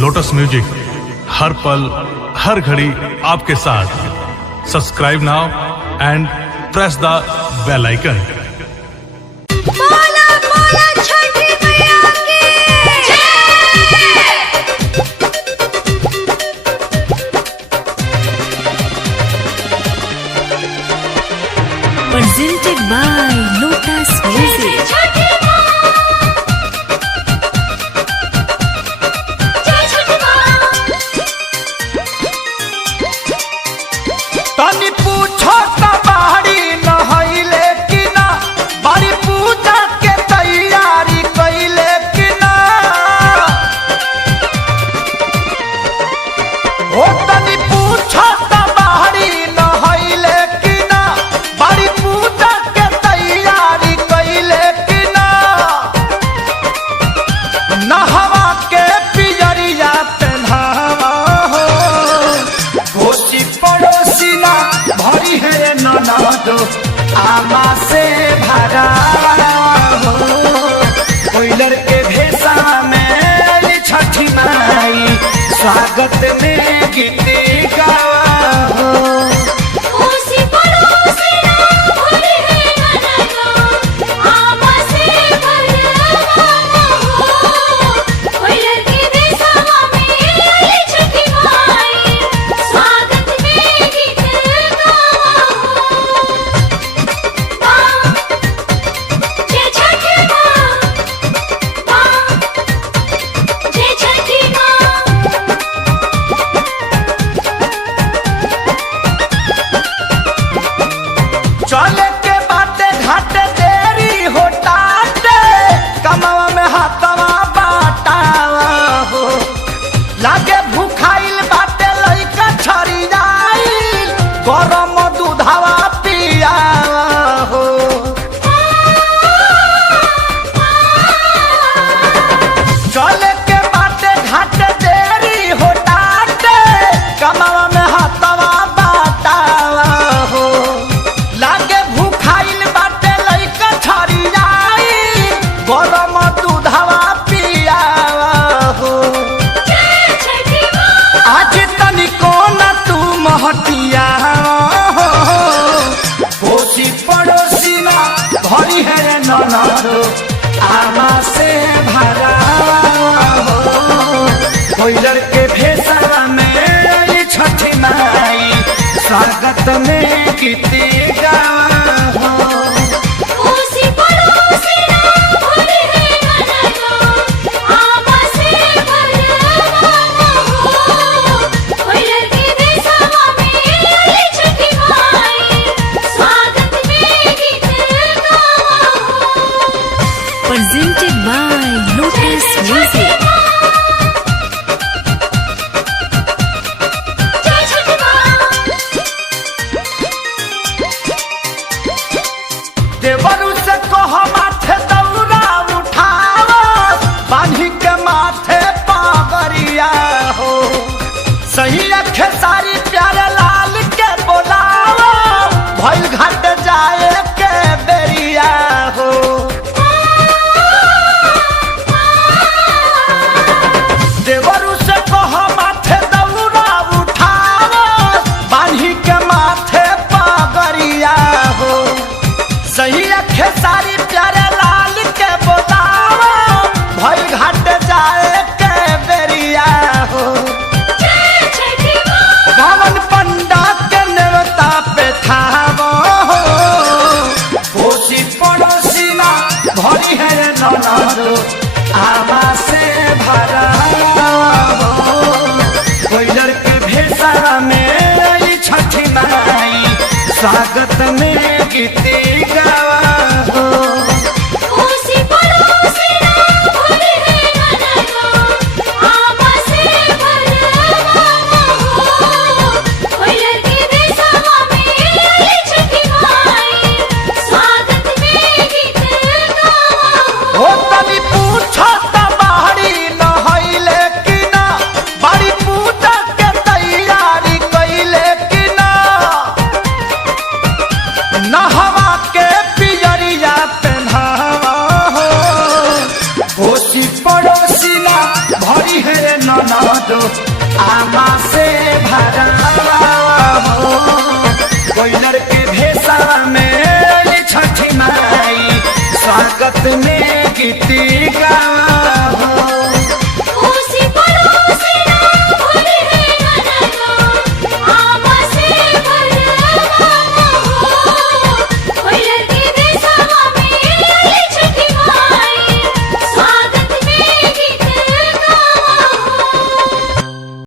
Lotus music हर पल हर घड़ी आपके साथ। Subscribe now and press the bell icon. Presented by Lotus Music. तनी पूछो त बाड़ी नहैले कि ना, बड़ी पूजा के तैयारी कैले कि ना। ओ तनी पूछो त बाड़ी नहैले कि ना, बड़ी पूजा के तैयारी कैले कि ना। नहवा के पियरिया पेन्हावा हो, कोसी पड़ोसी ना भरी है ननदो आमा से भरा हो। कोयलर के भेसा में छठी माई स्वागत में गीत गावा हो। कोसी पड़ोसी ना भरी है ननदो आमा से भरा हो। कोयलर के भेसा में छठी माई स्वागत में गीत गावा हो। जय छठी माँ, जय छठी माँ। चले के बाटे घाटे देरी होटाटे, कमावा में हाथवा बाटावा हो। लागे भूखाइल बाटे लइका छरियाइल, गरम दूधवा पियावा हो। चले के बाटे घाटे देरी होटाटे, कमावा में हाथवा बाटावा हो। लागे भूखाइल बाटे लइका छरियाइल, गरम दूधवा पियावा हो। जय छठी माँ। आज तनिको न तू महटिया हो, कोसी पड़ोसी ना भरी है ननदो आमा से भरा हो। कोयलर के भेसा में छठी माई स्वागत में गीत गावा हो। कोसी पड़ोसी ना भरी है ननदो आमा से भरा हो। कोयलर के भेसा में छठी माई स्वागत में गीत गावा हो। Presented by Lotus Music. जय छठी माँ। देवरु से कह माथे दौरा उठावा, बांधी के माथे पागरिया हो। सही अखे सारी प्यारे लाल के बोलावा, भइल घाट जाए के बेरिया हो। देवरु से कह माथे दौरा उठावा, बांधी के माथे पागरिया हो। सही अखे सारी प्यारे लाल के बोलावा, भइल घाट जाए के बेरिया हो। जय छठी माँ। बावन पंडा के नेवता पे ठावो हो, कोसी पड़ोसी ना भरी है ननदो आमा से भरा हो। कोयलर के भेसा में छठी माई स्वागत में गीत गावा हो। कोसी पड़ोसी ना भरी है ननदो आमा से भरा हो। कोयलर के भेसा में छठी माई स्वागत में गीत गावा हो। ओ तनी पूछ कोसिना भरी है ननदो आमा से भरा हो कोयलर के भेसा में छठी माई स्वागत में